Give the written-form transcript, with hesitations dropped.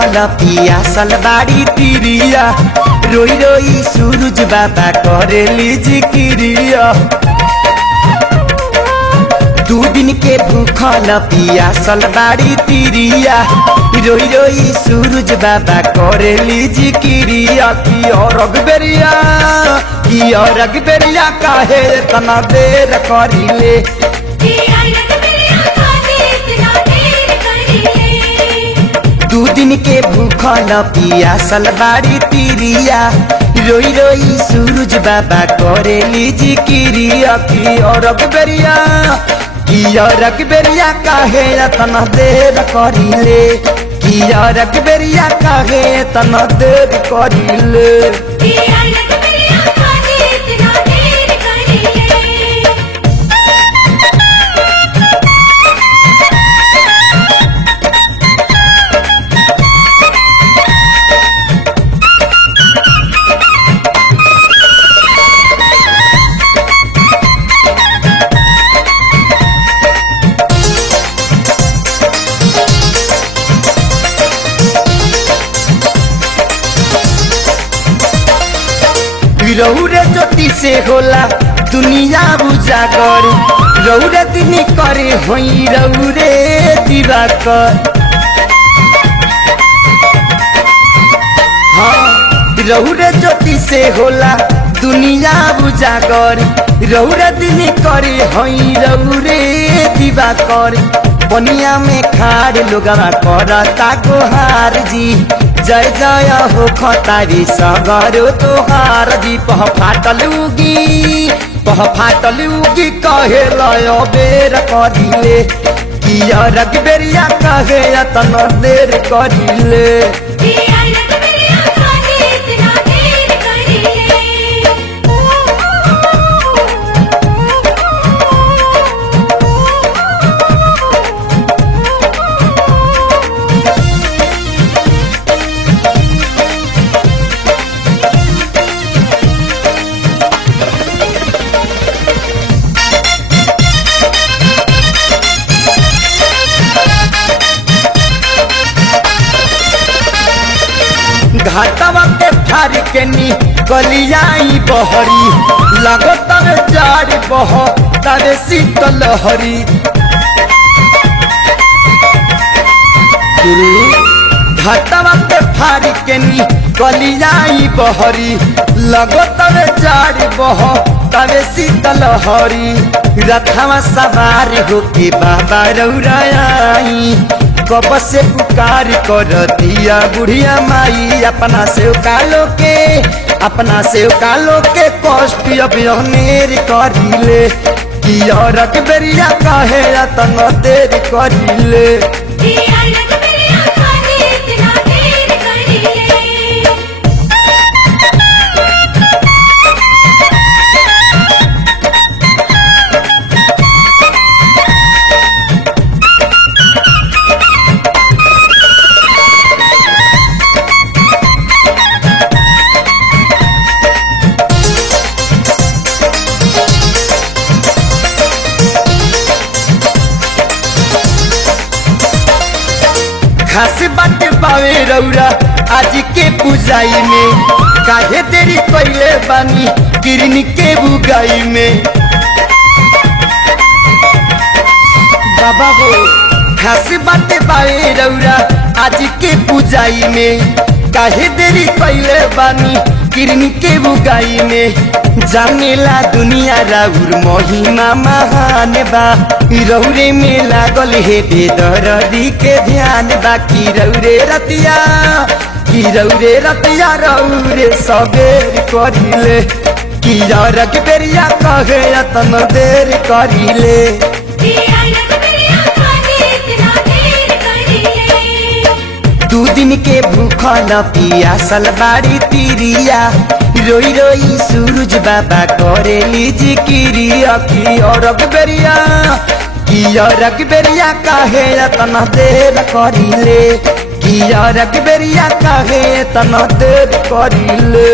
भूखल पियासल बाड़ी तिरिया रोई रोई सूरज बाबा करेली जिक्रिया। 2 दिन के भूखल पियासल बाड़ी तिरिया रोई रोई सूरज बाबा करेली जिक्रिया। की और बेरिया काहे तना देर करिले 2 दिन के भूखल पियासल बाड़ी तिरिया रोई रोई सूरज बाबा करेली जिक्रिया। की और बेरिया काहे तना देर करिले की और बेरिया काहे तना देर करिले। रौरे ज्योति से होला दुनिया उजागर रौरे दिन करे होई रौरे दिवाकर। हाँ रौरे ज्योति से होला दुनिया उजागर रौरे दिन करे होई रौरे दिवाकर। बनिया में खाड़ लोगवा करता गोहार जी जय जय हो खतारी सगरो तोहार जी। पह फाटल उगी कहे लय बेर करिले की अरग बेरिया कहे तन देर करिले। घाटवा के फार के नी कलियाई बहरी लगो तब जाड़ बह तब शीतल हरी। घाटवा के फार के नी कलियाई बहरी लगो तब जाड़ बह तब शीतल हरी। रथवा सवार होके बाबा रौराई कब से पुकार कर दिया बुढ़िया माई। अपना से कालो के कष्ट अनेर करिले की और बेरिया कहे तन देर करिले। 10 बाटे पावे रौरा आज के पूजाई में काहे तेरी पहले बानी किरनी के बुगाई में। बाबा हो 10 बाटे पावे रौरा आज के पूजाई में काहे तेरी पहले बानी किरनी के बुगाई में। जानेला दुनिया राउर महिमा महान बा रौरे में लागल हे बेदरदी के ध्यान बा। की रौरे रतिया रौरे सबेर करिले की रग बेरिया कहे तन देर करिले। 2 दिन के भूखल पियासल बाड़ी तिरिया रोई रोई सूरज बाबा करेली जिक्रिया। की और बेरिया काहे तन देर करिले की और बेरिया काहे तन देर करिले।